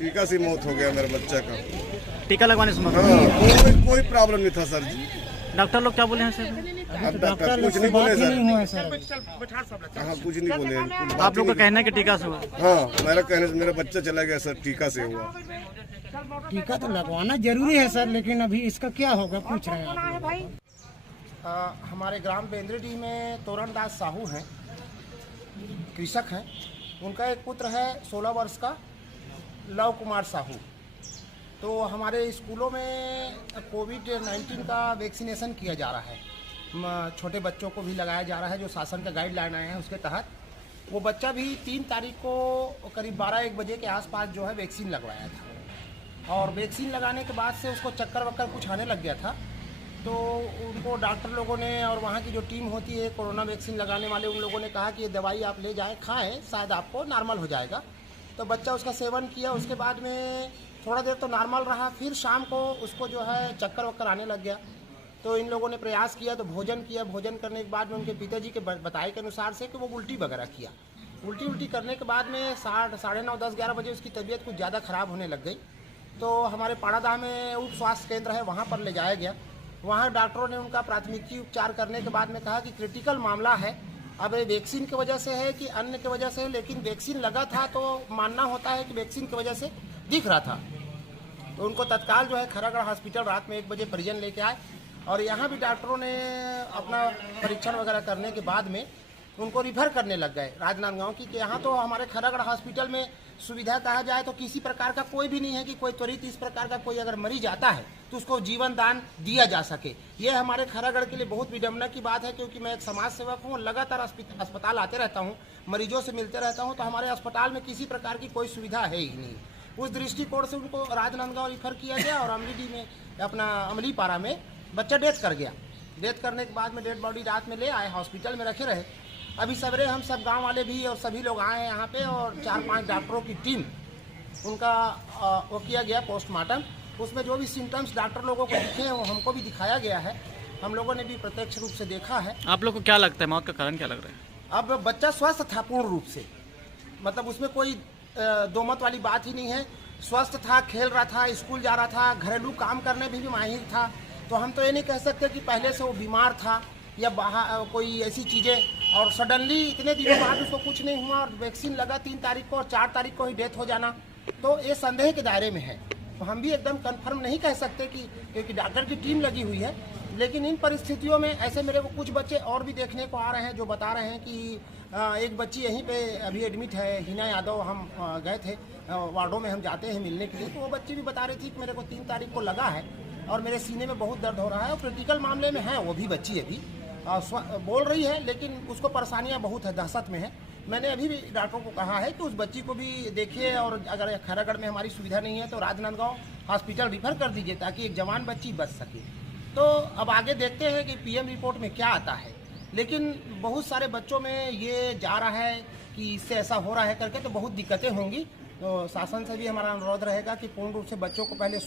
टीका से मौत हो गया मेरे बच्चे का। टीका लगवाने से मौत? हाँ, कोई प्रॉब्लम नहीं था सर जी। डॉक्टर लोग क्या बोले हैं सर? डॉक्टर कुछ नहीं बोले सर। हाँ, कुछ नहीं बोले। आप लोग का कहना है कि टीका से हुआ? हाँ, मेरा कहने से मेरा बच्चा चला गया सर, टीका से हुआ। टीका तो लगवाना जरूरी है सर, लेकिन अभी इसका क्या होगा पूछ रहे हैं। हमारे ग्राम बेंद्रेडी में तोरण दास साहू हैं, कृषक हैं। उनका एक पुत्र है 16 वर्ष का, लव कुमार साहू। तो हमारे स्कूलों में कोविड-19 का वैक्सीनेशन किया जा रहा है, छोटे बच्चों को भी लगाया जा रहा है, जो शासन का गाइडलाइन आया है उसके तहत। वो बच्चा भी 3 तारीख को करीब 12-1 बजे के आसपास जो है वैक्सीन लगवाया था, और वैक्सीन लगाने के बाद से उसको चक्कर वक्कर कुछ आने लग गया था। तो उनको डॉक्टर लोगों ने और वहाँ की जो टीम होती है कोरोना वैक्सीन लगाने वाले, उन लोगों ने कहा कि ये दवाई आप ले जाएं, खाएं, शायद आपको नॉर्मल हो जाएगा। तो बच्चा उसका सेवन किया, उसके बाद में थोड़ा देर तो नॉर्मल रहा, फिर शाम को उसको जो है चक्कर वक्कर आने लग गया। तो इन लोगों ने प्रयास किया, तो भोजन किया। भोजन करने के बाद में उनके पिताजी के बताए के अनुसार से कि वो उल्टी वगैरह किया। उल्टी करने के बाद में 9:30, 10, 11 बजे उसकी तबीयत कुछ ज़्यादा ख़राब होने लग गई। तो हमारे पाड़ादाह में उप स्वास्थ्य केंद्र है, वहाँ पर ले जाया गया। वहाँ डॉक्टरों ने उनका प्राथमिकी उपचार करने के बाद में कहा कि क्रिटिकल मामला है। अब ये वैक्सीन की वजह से है कि अन्य की वजह से है, लेकिन वैक्सीन लगा था तो मानना होता है कि वैक्सीन की वजह से दिख रहा था। तो उनको तत्काल जो है खैरागढ़ हॉस्पिटल रात में 1 बजे परिजन लेके आए, और यहाँ भी डॉक्टरों ने अपना परीक्षण वगैरह करने के बाद में उनको रिफर करने लग गए राजनांदगांव की, कि यहाँ तो हमारे खैरागढ़ हॉस्पिटल में सुविधा कहा जाए तो किसी प्रकार का कोई भी नहीं है कि कोई त्वरित इस प्रकार का कोई अगर मरीज आता है तो उसको जीवन दान दिया जा सके। ये हमारे खैरागढ़ के लिए बहुत विडम्बना की बात है, क्योंकि मैं एक समाज सेवक हूँ, लगातार अस्पताल आते रहता हूँ, मरीजों से मिलते रहता हूँ। तो हमारे अस्पताल में किसी प्रकार की कोई सुविधा है ही नहीं। उस दृष्टिकोण से उनको राजनांदगांव रिफर किया गया, और अमलीडी में अपना अमलीपारा में बच्चा डेथ कर गया। डेथ करने के बाद में डेड बॉडी रात में ले आए, हॉस्पिटल में रखे रहे। अभी सवेरे हम सब गांव वाले भी और सभी लोग आए हैं यहाँ पे, और 4-5 डॉक्टरों की टीम, उनका वो किया गया पोस्टमार्टम। उसमें जो भी सिम्टम्स डॉक्टर लोगों को दिखे हैं वो हमको भी दिखाया गया है, हम लोगों ने भी प्रत्यक्ष रूप से देखा है। आप लोग को क्या लगता है, मौत का कारण क्या लग रहा है? अब बच्चा स्वस्थ था पूर्ण रूप से, मतलब उसमें कोई दो मत वाली बात ही नहीं है। स्वस्थ था, खेल रहा था, स्कूल जा रहा था, घरेलू काम करने भी माहिर था। तो हम तो ये नहीं कह सकते कि पहले से वो बीमार था या बाहर कोई ऐसी चीज़ें, और सडनली इतने दिनों बाद उसको कुछ नहीं हुआ, और वैक्सीन लगा 3 तारीख को और 4 तारीख को ही डेथ हो जाना, तो ये संदेह के दायरे में है। तो हम भी एकदम कंफर्म नहीं कह सकते कि क्योंकि डॉक्टर की टीम लगी हुई है। लेकिन इन परिस्थितियों में ऐसे मेरे को कुछ बच्चे और भी देखने को आ रहे हैं जो बता रहे हैं कि एक बच्ची यहीं पे अभी एडमिट है, हिना यादव। हम गए थे, वार्डों में हम जाते हैं मिलने के लिए, तो वो बच्ची भी बता रही थी कि मेरे को 3 तारीख को लगा है और मेरे सीने में बहुत दर्द हो रहा है, और क्रिटिकल मामले में है वो भी बच्ची अभी बोल रही है, लेकिन उसको परेशानियां बहुत है, दहशत में है। मैंने अभी भी डॉक्टरों को कहा है कि उस बच्ची को भी देखिए, और अगर खैरागढ़ में हमारी सुविधा नहीं है तो राजनांदगांव हॉस्पिटल रिफर कर दीजिए, ताकि एक जवान बच्ची बच सके। तो अब आगे देखते हैं कि पीएम रिपोर्ट में क्या आता है। लेकिन बहुत सारे बच्चों में ये जा रहा है कि इससे ऐसा हो रहा है करके, तो बहुत दिक्कतें होंगी। तो शासन से भी हमारा अनुरोध रहेगा कि पूर्ण रूप से बच्चों को पहले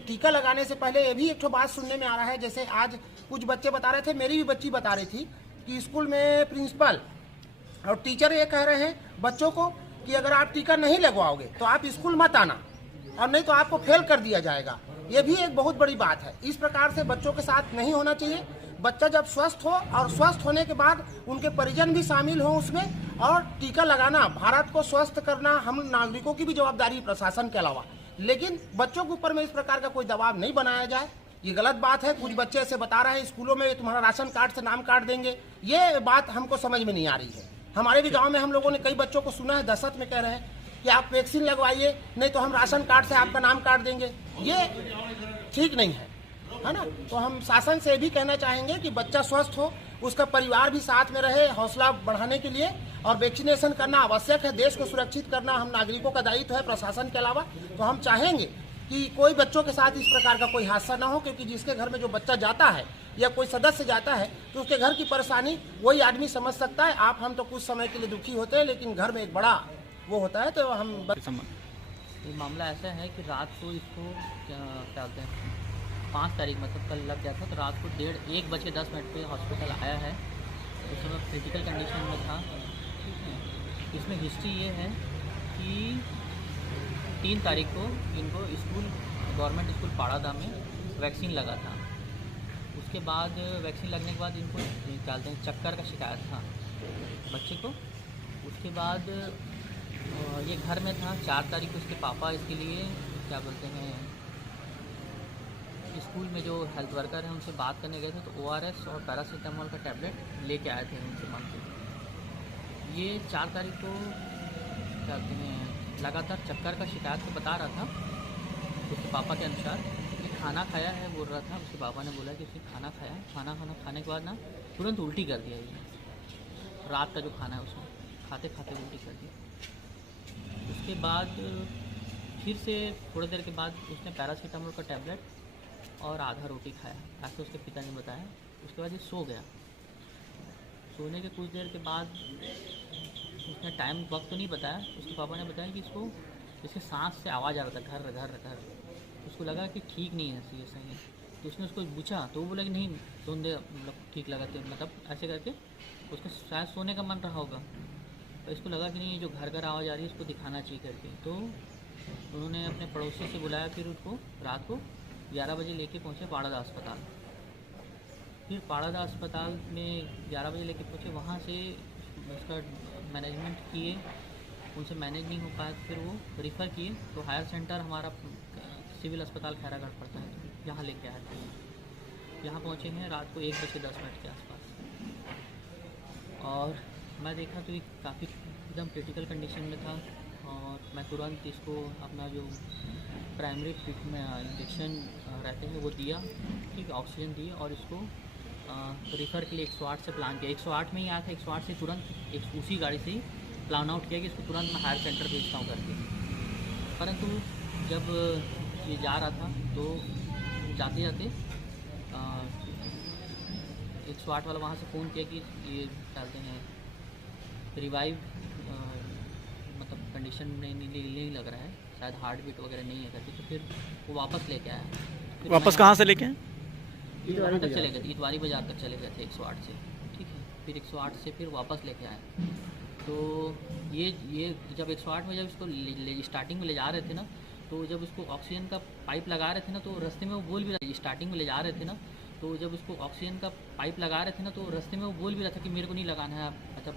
टीका लगाने से पहले ये भी एक तो बात सुनने में आ रहा है, जैसे आज कुछ बच्चे बता रहे थे, मेरी भी बच्ची बता रही थी कि स्कूल में प्रिंसिपल और टीचर ये कह रहे हैं बच्चों को कि अगर आप टीका नहीं लगवाओगे तो आप स्कूल मत आना, और नहीं तो आपको फेल कर दिया जाएगा। ये भी एक बहुत बड़ी बात है। इस प्रकार से बच्चों के साथ नहीं होना चाहिए। बच्चा जब स्वस्थ हो, और स्वस्थ होने के बाद उनके परिजन भी शामिल हों उसमें, और टीका लगाना, भारत को स्वस्थ करना हम नागरिकों की भी जवाबदारी, प्रशासन के अलावा। लेकिन बच्चों के ऊपर में इस प्रकार का कोई दबाव नहीं बनाया जाए, ये गलत बात है। कुछ बच्चे ऐसे बता रहे हैं स्कूलों में तुम्हारा राशन कार्ड से नाम काट देंगे, ये बात हमको समझ में नहीं आ रही है। हमारे भी गाँव में हम लोगों ने कई बच्चों को सुना है, दहशत में कह रहे हैं कि आप वैक्सीन लगवाइए, नहीं तो हम राशन कार्ड से आपका नाम काट देंगे। ये ठीक नहीं है ना। तो हम शासन से भी कहना चाहेंगे कि बच्चा स्वस्थ हो, उसका परिवार भी साथ में रहे, हौसला बढ़ाने के लिए, और वैक्सीनेशन करना आवश्यक है। देश को सुरक्षित करना हम नागरिकों का दायित्व है, प्रशासन के अलावा। तो हम चाहेंगे कि कोई बच्चों के साथ इस प्रकार का कोई हादसा ना हो, क्योंकि जिसके घर में जो बच्चा जाता है या कोई सदस्य जाता है तो उसके घर की परेशानी वही आदमी समझ सकता है। आप हम तो कुछ समय के लिए दुखी होते हैं, लेकिन घर में एक बड़ा वो होता है। तो हम ये मामला ऐसा है कि रात को इसको क्या बोलते हैं 5 तारीख मतलब कल लग गया था, तो रात को 1:30 बजे 10 मिनट पे हॉस्पिटल आया है। उस समय क्रिटिकल कंडीशन में था। इसमें हिस्ट्री ये है कि 3 तारीख को इनको स्कूल गवर्नमेंट स्कूल पाड़ादा में वैक्सीन लगा था। उसके बाद वैक्सीन लगने के बाद इनको क्या बोलते हैं चक्कर का शिकायत था बच्चे को। उसके बाद ये घर में था। 4 तारीख को इसके पापा इसके लिए क्या बोलते हैं स्कूल में जो हेल्थ वर्कर हैं उनसे बात करने गए थे, तो ORS और पैरासीटामोल का टैबलेट लेके आए थे उनसे मांग के। ये 4 तारीख को क्या कहते हैं लगातार चक्कर का शिकायत तो बता रहा था उसके पापा के अनुसार। कि खाना खाया है बोल रहा था। उसके पापा ने बोला कि उसने खाना खाया, खाने के बाद ना तुरंत उल्टी कर दिया। ये रात का जो खाना है उसमें खाते खाते उल्टी कर दिया। उसके बाद फिर से थोड़ी देर के बाद उसने पैरासीटामोल का टैबलेट और आधा रोटी खाया, ऐसे उसके पिता ने बताया। उसके बाद ये सो गया। सोने के कुछ देर के बाद उसने टाइम वक्त तो नहीं बताया। उसके पापा ने बताया कि इसके सांस से आवाज़ आ रहा था घर घर घर। उसको लगा कि ठीक नहीं है ये सही है। तो उसने उसको पूछा तो वो बोला कि नहीं सोने दे, मतलब ठीक लगा तो मतलब ऐसे करके उसको शायद सोने का मन रहा होगा। तो इसको लगा कि नहीं ये जो घर घर आवाज़ आ रही है उसको दिखाना चाहिए करके। तो उन्होंने अपने पड़ोसी से बुलाया। फिर उसको रात को 11 बजे लेके पहुँचे पाड़ादा अस्पताल। फिर पाड़ादा अस्पताल में 11 बजे लेके पहुँचे। वहाँ से उसका मैनेजमेंट किए, उनसे मैनेज नहीं हो पाया। फिर वो रिफ़र किए तो हायर सेंटर हमारा सिविल अस्पताल खैरागढ़ पड़ता है, तो यहाँ लेके आए थे। यहाँ पहुँचे हैं रात को 1:10 के आसपास। और मैं देखा तो ये काफ़ी एकदम क्रिटिकल कंडीशन में था। और मैं तुरंत इसको अपना जो प्राइमरी ट्रीटमेंट इंजेक्शन रहते हैं वो दिया, ठीक, ऑक्सीजन दिए। और इसको रेफ़र के लिए 108 से प्लान किया। 108 में ही आया था। 108 से तुरंत उसी गाड़ी से ही प्लान आउट किया कि इसको तुरंत मैं हायर सेंटर भेजता हूँ करके। परंतु जब ये जा रहा था तो जाते जाते 108 वाला वहाँ से फ़ोन किया कि ये कहते हैं रिवाइव मतलब कंडीशन में नहीं लग रहा है, शायद हार्ट बीट वगैरह नहीं है करके। तो फिर वो वापस लेके आया। वापस कहाँ से लेके आए? वहाँ तक चले गए थे, इतवारी बाज़ार तक चले गए थे 108 से, ठीक है। फिर 108 से फिर वापस लेके आए। तो ये जब 108 में जब इसको स्टार्टिंग में ले जा रहे थे ना, तो जब इसको ऑक्सीजन का पाइप लगा रहे थे ना, तो रास्ते में वो बोल भी रहा था। स्टार्टिंग में ले जा रहे थे ना, तो जब इसको ऑक्सीजन का पाइप लगा रहे थे ना, तो रास्ते में वो बोल भी रहा था कि मेरे को नहीं लगाना है, मतलब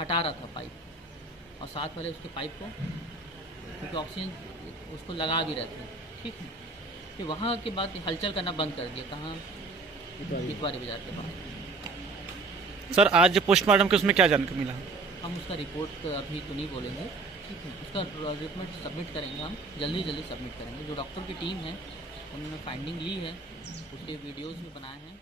हटा रहा था पाइप। और साथ वाले उसके पाइप को, क्योंकि ऑक्सीजन उसको लगा भी रहे थे, ठीक है। फिर वहाँ के बाद हलचल करना बंद कर दिया। कहाँ? इतवारी बाज़ार के पास। सर आज पोस्टमार्टम के उसमें क्या जानकारी मिला? हम उसका रिपोर्ट अभी तो नहीं बोलेंगे, ठीक है। उसका रिपोर्ट सबमिट करेंगे, हम जल्दी सबमिट करेंगे। जो डॉक्टर की टीम है उन्होंने फाइंडिंग ली है, उसके वीडियोज़ भी बनाए हैं।